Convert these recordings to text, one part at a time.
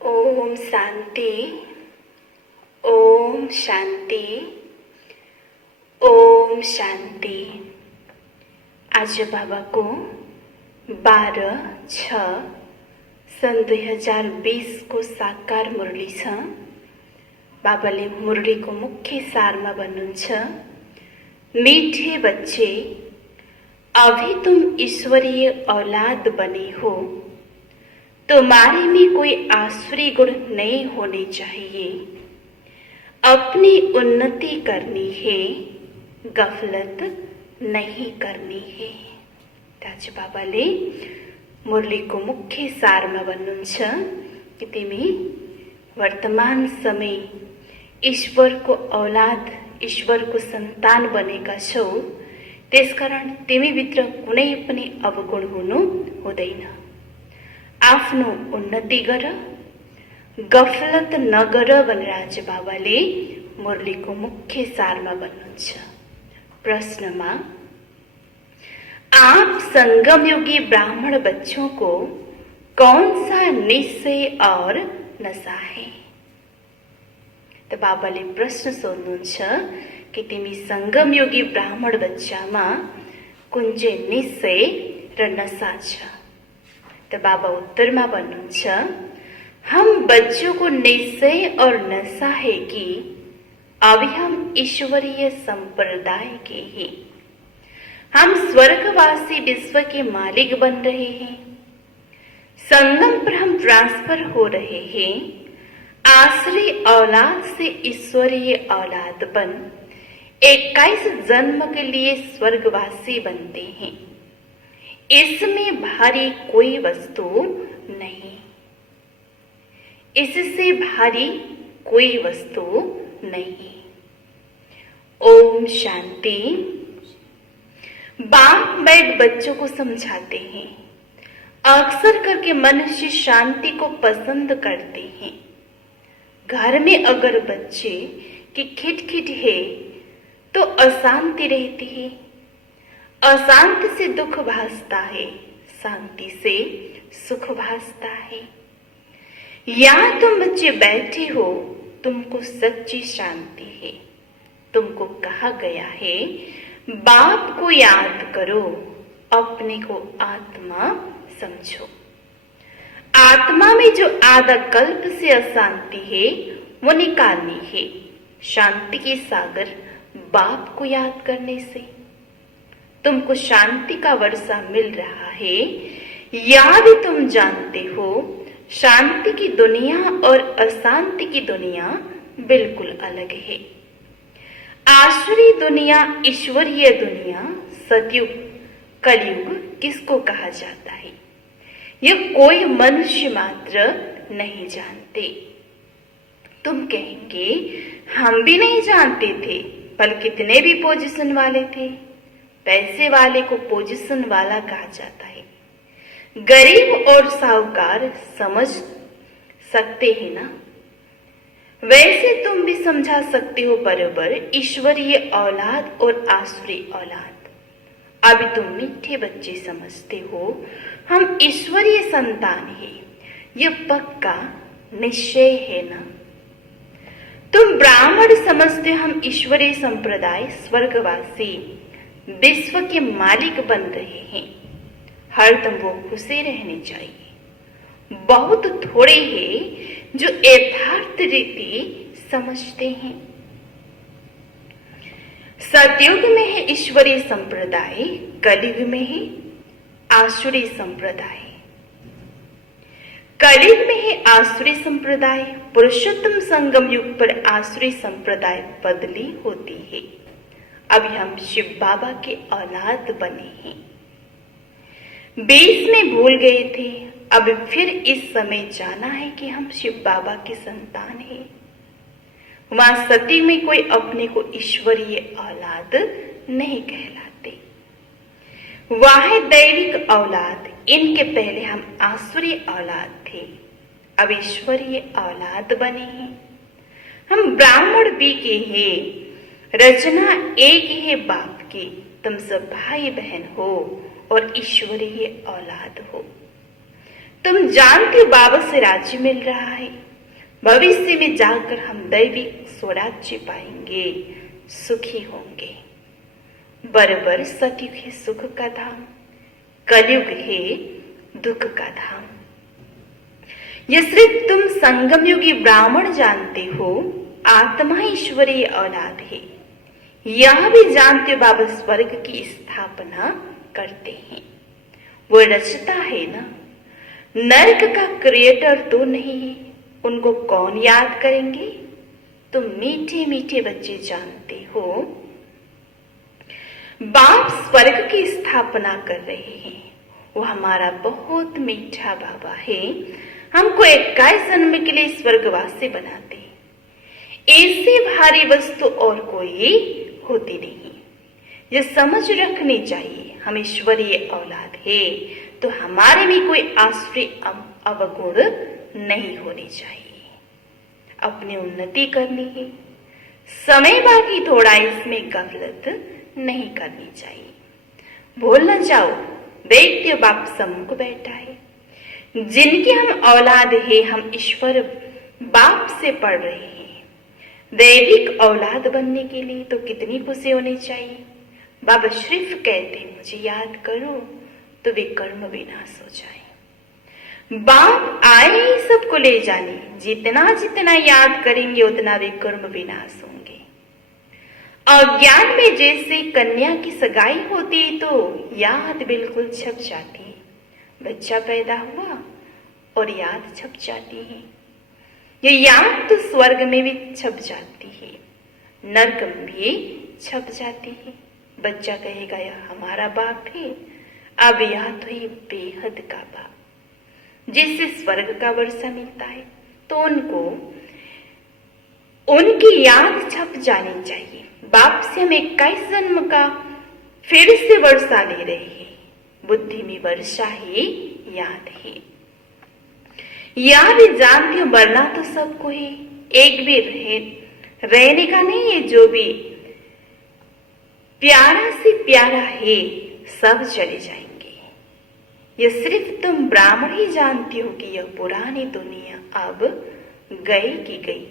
ओम शांति। ओम शांति। ओम शांति। आज बाबा को 12/6/2020 को साकार मुरली छ। बाबाले मुरलीको मुख्य सारमा भन्नुहुन्छ, मीठे बच्चे, अभी तुम ईश्वरीय औलाद बने हो, तुम्हारे में कोई आसुरी गुण नहीं होने चाहिए। अपनी उन्नति करनी है, गफलत नहीं करनी है। ताज बाबाले मुरलीको मुख्य सारमा भन्नुहुन्छ कि तिमी वर्तमान समय ईश्वरको औलाद, ईश्वरको सन्तान बनेका छौ। त्यसकारण तिमीभित्र कुनै पनि अवगुण हुनु हुँदैन। आफ्नो उन्नति गर, गफलत नगर भनेर आज बाबाले मुरलीको मुख्य सारमा भन्नुहुन्छ। प्रश्नमा, आप संगम योगी ब्राह्मण बच्चों को कौन सा निश्चय और नशा है? त बाबाले प्रश्न सोध्नुहुन्छ कि तिमी संगम योगी ब्राह्मण बच्चामा कुन चाहिँ निश्चय र नशा छ? त बाबा उत्तरमा भन्नुहुन्छ, हम बच्चों को निश्चय और नशा है कि अभी हम ईश्वरीय संप्रदाय के हैं। हम स्वर्गवासी विश्व के मालिक बन रहे हैं। संगम पर हम ट्रांसफर हो रहे हैं। आसुरी औलाद से ईश्वरीय औलाद बन 21 जन्म के लिए स्वर्गवासी बनते हैं। इसमें भारी कोई वस्तु नहीं, इससे भारी कोई वस्तु नहीं। ओम शांति। बाप बैठ बच्चों को समझाते हैं। अक्सर करके मनुष्य शांति को पसंद करते हैं। घर में अगर बच्चे की खिटखिट है तो अशांति रहती है। अशांति से दुख भासता है, शांति से सुख भासता है। यहाँ तुम बच्चे बैठे हो, तुमको सच्ची शांति है। तुमको कहा गया है, बाप को याद करो, अपने को आत्मा समझो। आत्मा में जो आधा कल्प से अशांति है वो निकालनी है, शांति के सागर बाप को याद करने से। तुमको शांति का वर्षा मिल रहा है, या भी तुम जानते हो शांति की दुनिया और अशांति की दुनिया बिल्कुल अलग है। आसुरी दुनिया, ईश्वरीय दुनिया, सतयुग, कलयुग किसको कहा जाता है, यह कोई मनुष्य मात्र नहीं जानते। तुम कहेंगे, हम भी नहीं जानते थे, पर कितने भी पोजीशन वाले थे। पैसे वाले को पोजीशन वाला कहा जाता है। गरीब और साहूकार समझ सकते हैं ना? वैसे तुम भी समझा सकते हो बराबर ईश्वरीय औलाद और आसुरी औलाद। अभी तुम मीठे बच्चे समझते हो, हम ईश्वरीय संतान हैं, यह पक्का निश्चय है ना? तुम ब्राह्मण समझते हो, हम ईश्वरीय संप्रदाय, स्वर्गवासी, विश्व के मालिक बन रहे हैं। हरदम वो खुशी रहनी चाहिए। बहुत थोड़े हैं जो यथार्थ रीति समझते हैं। सतयुग में है ईश्वरीय संप्रदाय, कलयुग में है आसुरी संप्रदाय। कलयुग में है आसुरी संप्रदाय, पुरुषोत्तम संगम युग पर आसुरी संप्रदाय बदली होती है। अभी हम शिव बाबा के औलाद बने हैं। बीच में भूल गए थे, अब फिर इस समय जाना है कि हम शिव बाबा के संतान हैं। वहां सती में कोई अपने को ईश्वरीय औलाद नहीं कहलाते। वह है दैविक औलाद। इनके पहले हम आसुरी औलाद थे, अब ईश्वरीय औलाद बने हैं। हम ब्राह्मण भी के हैं, रचना एक ही है बाप की। तुम सब भाई बहन हो और ईश्वरीय औलाद हो। तुम जानते हो बाबा से राज्य मिल रहा है, भविष्य में जाकर हम दैविक स्वराज्य पाएंगे, सुखी होंगे। बरबर सतयुग है सुख का धाम, कलयुग है दुख का धाम। ये सिर्फ तुम संगम युगी ब्राह्मण जानते हो, आत्मा ईश्वरीय औलाद है। यह भी जानते हो बाबा स्वर्ग की स्थापना करते हैं, वो रचता है ना। नरक का क्रिएटर तो नहीं है, उनको कौन याद करेंगे। तुम मीठे मीठे बच्चे जानते हो, बाप स्वर्ग की स्थापना कर रहे हैं। वो हमारा बहुत मीठा बाबा है, हमको 21 जन्म के लिए स्वर्गवासी बनाते हैं। ऐसी भारी वस्तु और कोई होती नहीं। ये समझ रखनी चाहिए, हम ईश्वरीय औलाद है तो हमारे में कोई आश्रय अवगुण नहीं होनी चाहिए। अपनी उन्नति करनी है, समय बाकी थोड़ा, इसमें गफलत नहीं करनी चाहिए। भूल न जाओ, देखते हो बाप सम्मुख बैठा है, जिनकी हम औलाद है, हम ईश्वर बाप से पढ़ रहे हैं। दैविक औलाद बनने के लिए तो कितनी खुशी होनी चाहिए। बाबा सिर्फ कहते मुझे याद करो तो वे कर्म विनाश हो जाए। बाप आए ही सबको ले जाने, जितना जितना याद करेंगे उतना वे कर्म विनाश होंगे। अज्ञान में जैसे कन्या की सगाई होती है तो याद बिल्कुल छप जाती है। बच्चा पैदा हुआ और याद छप जाती है। ये याद तो स्वर्ग में भी छप जाती है, नरक में भी छप जाती है। बच्चा कहेगा यह हमारा बाप है, अब याद तो ये बेहद का बाप जिससे स्वर्ग का वर्षा मिलता है, तो उनको उनकी याद छप जानी चाहिए। बाप से हम 21 जन्म का फिर से वर्षा ले रहे हैं, बुद्धि में वर्षा ही याद है। यह भी जानती हूं मरना तो सबको है, एक भी रहने का नहीं है। जो भी प्यारा से प्यारा है सब चले जाएंगे। यह सिर्फ तुम ब्राह्मण ही जानती हो कि यह पुरानी दुनिया अब गई की गई।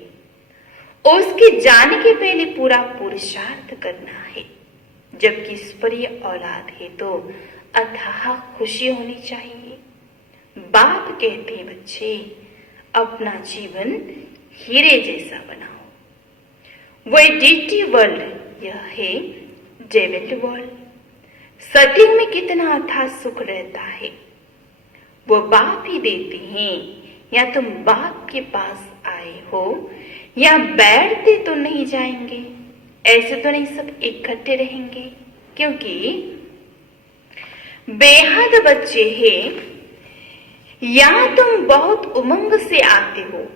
उसके जाने के पहले पूरा पुरुषार्थ करना है। जबकि ईश्वरीय औलाद है तो अथाह खुशी होनी चाहिए। बाप कहते हैं बच्चे अपना जीवन हीरे जैसा बनाओ। वह डीटी वर्ल्ड यह है डेविड वर्ल्ड। सतयुग में कितना अथाह सुख रहता है, वो बाप ही देते हैं। या तुम बाप के पास आए हो या बैठते तो नहीं जाएंगे, ऐसे तो नहीं सब इकट्ठे रहेंगे। क्योंकि बेहद बच्चे हैं, या तुम बहुत उमंग से आते हो।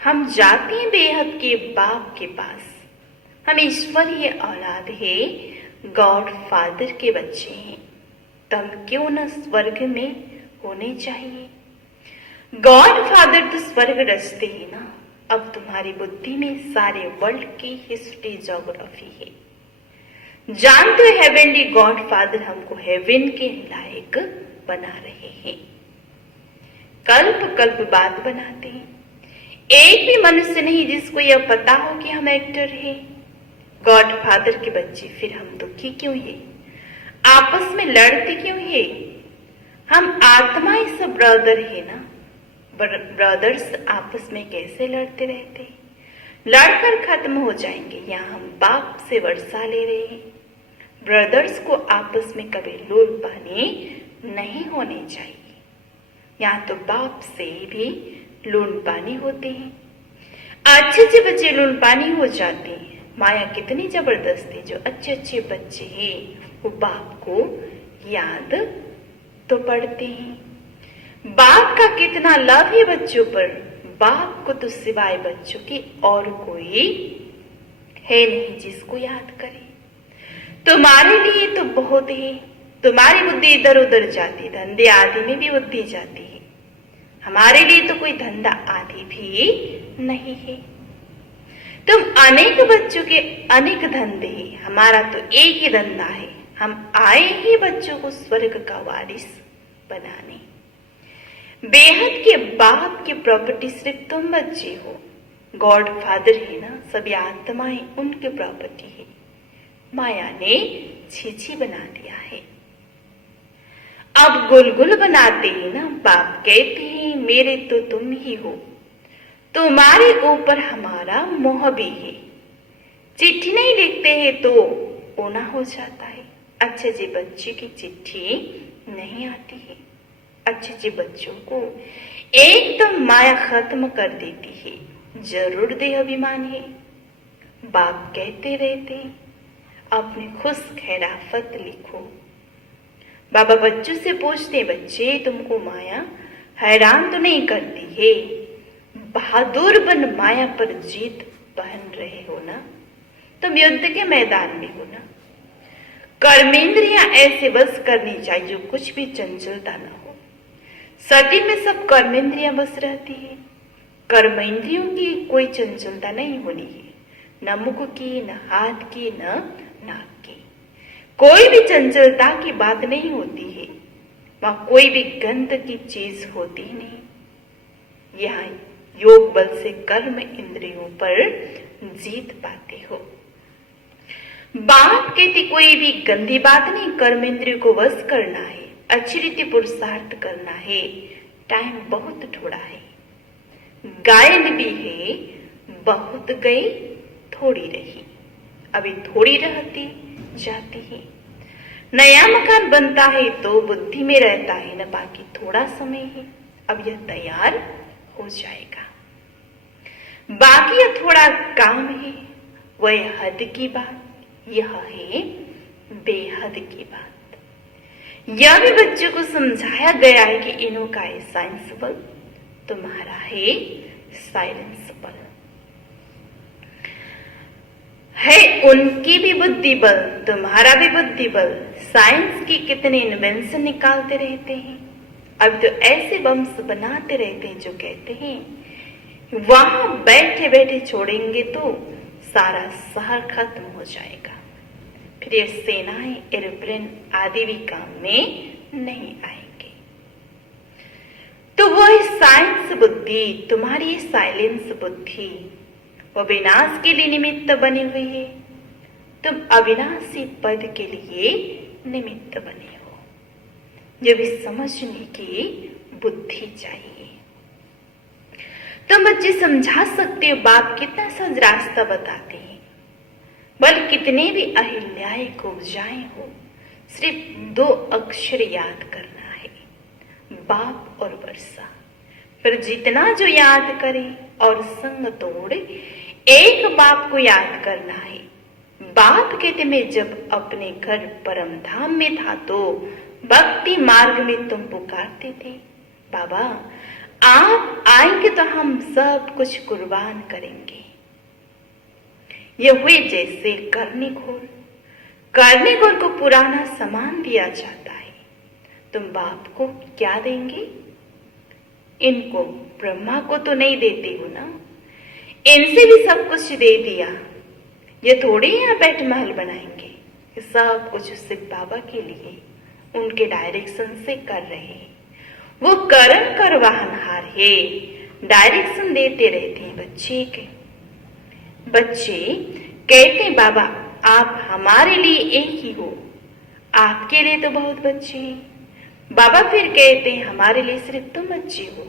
हम जाते हैं बेहद के बाप के पास। हम ईश्वरीय औलाद है, गॉड फादर के बच्चे हैं, तब क्यों न स्वर्ग में होने चाहिए। गॉड फादर तो स्वर्ग रचते ही ना। अब तुम्हारी बुद्धि में सारे वर्ल्ड की हिस्ट्री ज्योग्राफी है। जानते हो हेवनली गॉड फादर हमको हेवन के लायक बना रहे हैं, कल्प कल्प बात बनाते हैं। एक भी मनुष्य नहीं जिसको यह पता हो कि हम एक्टर हैं, गॉड फादर के बच्चे। फिर हम दुखी क्यों है, आपस में लड़ते क्यों है। हम आत्माएं सब ब्रदर है ना। ब्रदर्स आपस में कैसे लड़ते रहते, लड़कर खत्म हो जाएंगे। यहाँ हम बाप से वर्षा ले रहे हैं। ब्रदर्स को आपस में कभी लोल पानी नहीं होने चाहिए। यहाँ तो बाप से भी लून पानी होते हैं। अच्छे अच्छे बच्चे लून पानी हो जाते हैं। माया कितनी जबरदस्त है। जो अच्छे अच्छे बच्चे हैं वो बाप को याद तो पढ़ते हैं। बाप का कितना लव है बच्चों पर। बाप को तो सिवाय बच्चों के और कोई है नहीं जिसको याद करे। तुम्हारे लिए तो बहुत है। तुम्हारी बुद्धि इधर उधर जाती, धंधे आदि में भी बुद्धि जाती है। हमारे लिए तो कोई धंधा आदि भी नहीं है। तुम अनेक बच्चों के अनेक धंधे हैं, हमारा तो एक ही धंधा है। हम आए ही बच्चों को स्वर्ग का वारिस बनाने। बेहद के बाप की प्रॉपर्टी सिर्फ तुम बच्चे हो। गॉड फादर है ना, सभी आत्माएं उनकी प्रॉपर्टी है। माया ने छीछी बना दिया है। अब गुलगुल बनाते ही ना बाप कहते हैं मेरे तो तुम ही हो, तुम्हारे ऊपर हमारा मोह भी है। चिट्ठी नहीं लिखते हैं तो ओना हो जाता है। अच्छे जी बच्चे की चिट्ठी नहीं आती है। अच्छे जी बच्चों को एकदम माया खत्म कर देती है। जरूर देह अभिमान है। बाप कहते रहते अपने खुश खैराफत लिखो। बाबा बच्चों से पूछते बच्चे तुमको माया हैरान तो नहीं करती है? बहादुर बन माया पर जीत पहन रहे हो ना? तुम युद्ध के मैदान में हो ना? कर्मेंद्रियां ऐसे बस करनी चाहिए जो कुछ भी चंचलता ना हो। सती में सब कर्मेंद्रियां बस रहती है। कर्मेंद्रियों की कोई चंचलता नहीं होनी है, न मुख की, न हाथ की, न नाक की। कोई भी चंचलता की बात नहीं होती है। वहां कोई भी गंध की चीज होती नहीं। यहाँ योग बल से कर्म इंद्रियों पर जीत पाते हो। बाप कहती कोई भी गंदी बात नहीं, कर्म इंद्रियों को वश करना है, अच्छी रीति पुरुषार्थ करना है। टाइम बहुत थोड़ा है। गायन भी है, बहुत गई थोड़ी रही, अभी थोड़ी रहती जाती है। नया मकान बनता है तो बुद्धि में रहता है न, बाकी थोड़ा समय है, अब यह तैयार हो जाएगा। बाकी यह थोड़ा काम है, वह हद की बात, यह है बेहद की बात। यह भी बच्चों को समझाया गया है कि इन्हों का है साइंस बल, तुम्हारा है साइलेंस बल। है उनकी भी बुद्धि बल, तुम्हारा भी बुद्धि बल। साइंस की कितने इन्वेंशन निकालते रहते हैं। अब तो ऐसे बम्स बनाते रहते हैं जो कहते हैं वहां बैठे बैठे छोड़ेंगे तो सारा शहर खत्म हो जाएगा। फिर ये सेनाएं, एरोप्लेन आदि भी काम में नहीं आएंगे। तो वह साइंस बुद्धि, तुम्हारी साइलेंस बुद्धि, वो विनाश के लिए निमित्त बनी हुई है। तुम अविनाशी पद के लिए निमित्त बने हो। यह भी समझने की बुद्धि चाहिए। तुम बच्चे समझा सकते हो बाप कितना सहज रास्ता बताते हैं। बल कितने भी अहिल्याएं कुब्जाएं हो, सिर्फ 2 अक्षर याद करना है, बाप और वर्षा। फिर जितना जो याद करे और संग तोड़ एक बाप को याद करना है। बाप कहते मैं जब अपने घर परम धाम में था तो भक्ति मार्ग में तुम पुकारते थे, बाबा आप आएंगे तो हम सब कुछ कुर्बान करेंगे। ये हुए जैसे करने को पुराना सामान दिया जाता है। तुम बाप को क्या देंगे? इनको ब्रह्मा को तो नहीं देते हो ना, इनसे भी सब कुछ दे दिया। ये थोड़ी यहाँ बैठ महल बनाएंगे, सब कुछ सिर्फ बाबा के लिए उनके डायरेक्शन से कर रहे हैं। वो कर्म करवानहार है, डायरेक्शन देते रहते हैं बच्चे के। बच्चे कहते हैं बाबा आप हमारे लिए एक ही हो, आपके लिए तो बहुत बच्चे हैं। बाबा फिर कहते हैं हमारे लिए सिर्फ तुम बच्चे हो,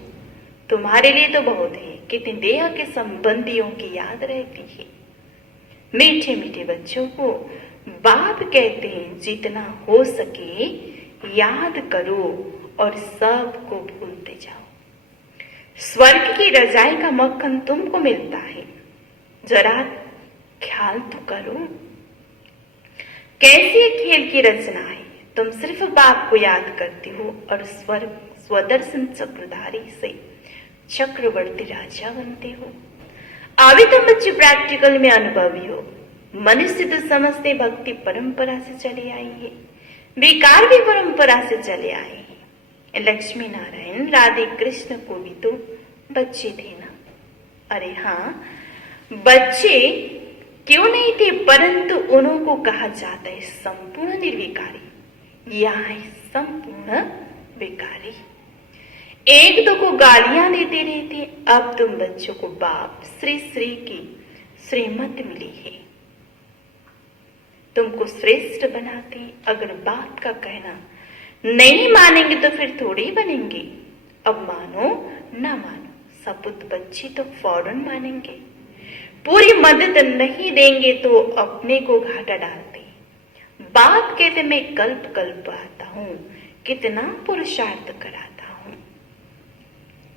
तुम्हारे लिए तो बहुत है। कितने देह के संबंधियों की याद रहती है। मीठे मीठे बच्चों को बाप कहते हैं जितना हो सके याद करो और सबको भूलते जाओ। स्वर्ग की रजाई का मक्खन तुमको मिलता है, जरा ख्याल तो करो। कैसी खेल की रचना है, तुम सिर्फ बाप को याद करते हो और स्वर्ग स्वदर्शन चक्रधारी से चक्रवर्ती राजा बनते हो। अभी तुम बच्चे प्रैक्टिकल में अनुभवी हो। मनुष्य तो समझते भक्ति परंपरा से चली आई है, विकार भी परंपरा से चले आए हैं। लक्ष्मी नारायण राधे कृष्ण को भी तो बच्चे थे ना। अरे हाँ, बच्चे क्यों नहीं थे, परंतु उन्हों को कहा जाता है संपूर्ण निर्विकारी, यहाँ है संपूर्ण विकारी। एक दो को गालियां देते रहते, अब तुम बच्चों को बाप श्री श्री की श्रीमत मिली है, तुमको श्रेष्ठ बनाते। अगर बाप का कहना नहीं मानेंगे तो फिर थोड़ी बनेंगे। अब मानो ना मानो, सपूत बच्ची तो फौरन मानेंगे। पूरी मदद नहीं देंगे तो अपने को घाटा डालते। बाप कहते मैं कल्प कल्प आता हूं, कितना पुरुषार्थ कराता हूं,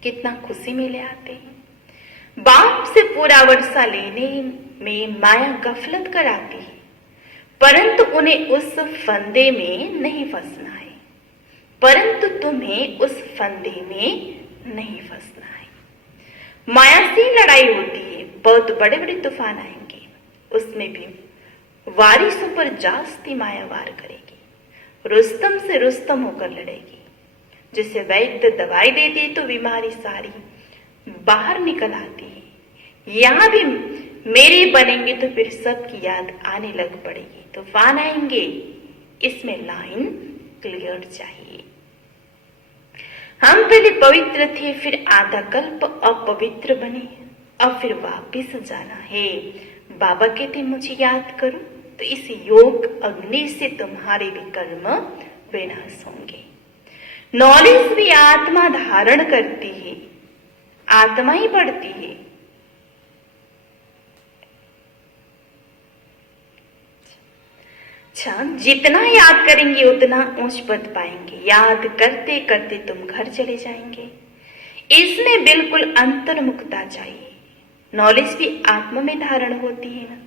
कितना खुशी में ले आते हैं। बाप से पूरा वर्षा लेने में माया गफलत कराती है, परंतु उन्हें उस फंदे में नहीं फंसना है। परंतु तुम्हें उस फंदे में नहीं फंसना है। माया से लड़ाई होती है, बहुत बड़े बड़े तूफान आएंगे, उसमें भी वारिसों पर जास्ती माया वार करेगी, रुस्तम से रुस्तम होकर लड़ेगी। जैसे वैद्य दवाई देती तो बीमारी सारी बाहर निकल आती है, यहां भी मेरे बनेंगे तो फिर सबकी याद आने लग पड़ेगी, तूफान आएंगे। इसमें लाइन क्लियर चाहिए। हम पहले पवित्र थे, फिर आधा कल्प अपवित्र बने, अब फिर वापिस जाना है। बाबा कहते मुझे याद करो, तो इस योग अग्नि से तुम्हारे भी कर्म विनाश होंगे। नॉलेज भी आत्मा धारण करती है, आत्मा ही बढ़ती है। अच्छा, जितना याद करेंगे उतना ऊंच पद पाएंगे। याद करते करते तुम घर चले जाएंगे। इसमें बिल्कुल अंतर्मुखता चाहिए। नॉलेज भी आत्मा में धारण होती है ना,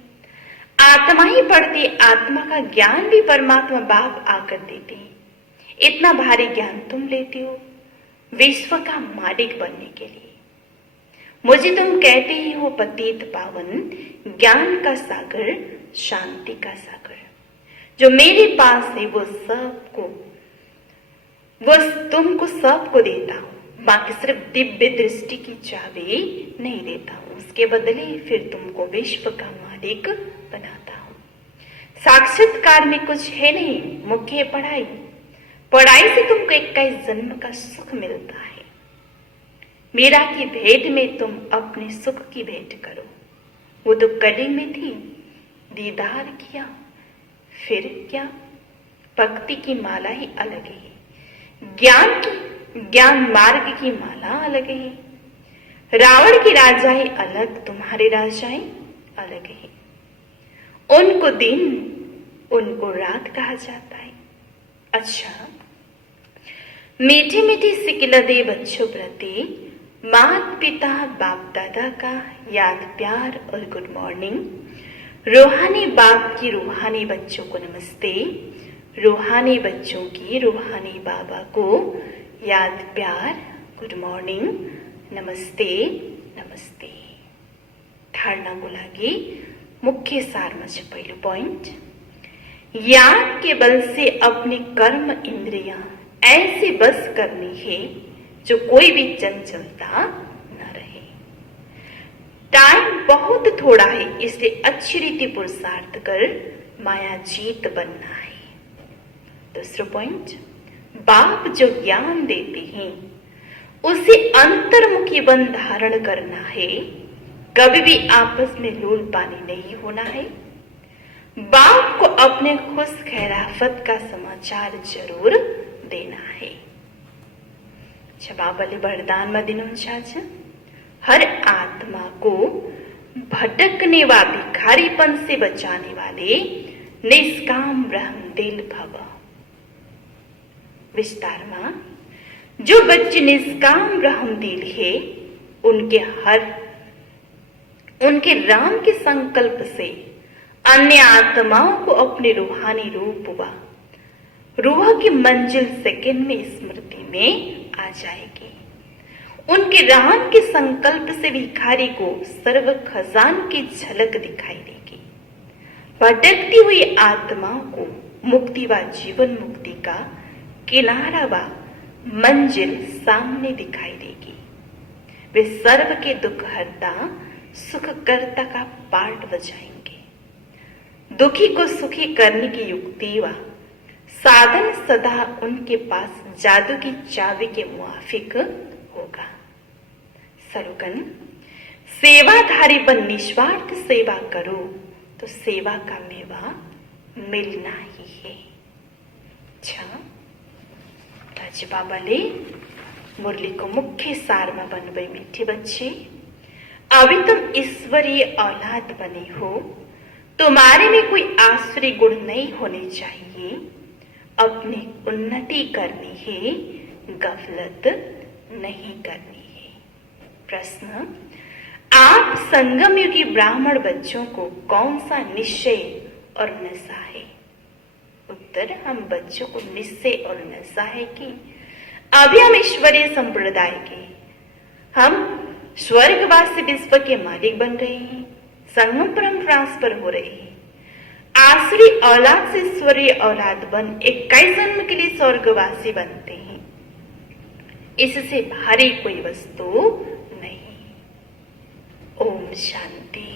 आत्मा ही पढ़ती, आत्मा का ज्ञान भी परमात्मा बाप आकर देते हैं। इतना भारी ज्ञान तुम लेते हो विश्व का मालिक बनने के लिए। मुझे तुम कहते ही हो पतित पावन, ज्ञान का सागर, शांति का सागर। जो मेरे पास है वो सबको, वो तुमको सबको देता हूं। बाकी सिर्फ दिव्य दृष्टि की चाबी नहीं देता हूं, उसके बदले फिर तुमको विश्व का मालिक बनाता हूं। साक्षात्कार में कुछ है नहीं, मुख्य पढ़ाई। पढ़ाई से तुमको 21 जन्म का सुख मिलता है। मीरा की भेंट में तुम अपने सुख की भेंट करो। वो तो कली में थी, दीदार किया, फिर क्या? भक्ति की माला ही अलग है, ज्ञान मार्ग की माला अलग है। रावण की राजाएं अलग, तुम्हारे राजाएं अलग है। उनको दिन, उनको रात कहा जाता है। अच्छा, मीठी मीठी सिकला दे बच्चों प्रति माता पिता बाप दादा का याद प्यार और गुड मॉर्निंग। रूहानी बाप की रूहानी बच्चों को नमस्ते। रूहानी बच्चों की रूहानी बाबा को याद प्यार, गुड मॉर्निंग, नमस्ते नमस्ते। धारणा को लागी मुख्य सार में पहलू पॉइंट, याद के बल से अपनी कर्म इंद्रियां ऐसे बस करनी है जो कोई भी चंचलता न रहे। टाइम बहुत थोड़ा है, इसलिए अच्छी रीति पुरुषार्थ कर माया जीत बनना है। दूसरा पॉइंट, बाप जो ज्ञान देते हैं उसे अंतर्मुखी बन धारण करना है। कभी भी आपस में लूल पानी नहीं होना है। बाप को अपने खुश खैराफत का समाचार जरूर देना है। बाबाले वरदान में दिनों हर आत्मा को भटकने व भिखारीपन से बचाने वाले निष्काम ब्रह्म दिल भव। विस्तार में, जो बच्चे निष्काम ब्रह्म दिल है उनके राम के संकल्प से अन्य आत्माओं को अपने रूहानी रूप व रूह की मंजिल सेकंड में स्मृति में आ जाएगी। उनके राम के संकल्प से भिखारी को सर्व खजान की झलक दिखाई देगी। भटकती हुई आत्माओं को मुक्ति व जीवन मुक्ति का किनारा व मंजिल सामने दिखाई देगी। वे सर्व के दुख हरता सुखकर्ता का पार्ट बजाएंगे। दुखी को सुखी करने की युक्ति व साधन सदा उनके पास जादू की चाबी के मुआफिक होगा। स्लोगन, सेवाधारी बन निस्वार्थ सेवा करो तो सेवा का मेवा मिलना ही है। अच्छा, आज बाबा ले मुरली को मुख्य सार में बनवे। मीठे बच्चे, अभी तुम ईश्वरीय औलाद बने हो, तुम्हारे में कोई आसुरी गुण नहीं होने चाहिए। अपनी उन्नति करनी है, गफलत नहीं करनी है। प्रश्न, आप संगम युगी ब्राह्मण बच्चों को कौन सा निश्चय और नशा है? उत्तर, हम बच्चों को निश्चय और नशा है कि अभी हम ईश्वरीय संप्रदाय के, हम स्वर्गवासी विश्व के मालिक बन रहे हैं, संगम पर हम ट्रांसफर हो रहे हैं। आसुरी औलाद से ईश्वरीय औलाद बन 21 जन्म के लिए स्वर्गवासी बनते हैं। इससे भारी कोई वस्तु नहीं। ओम शांति।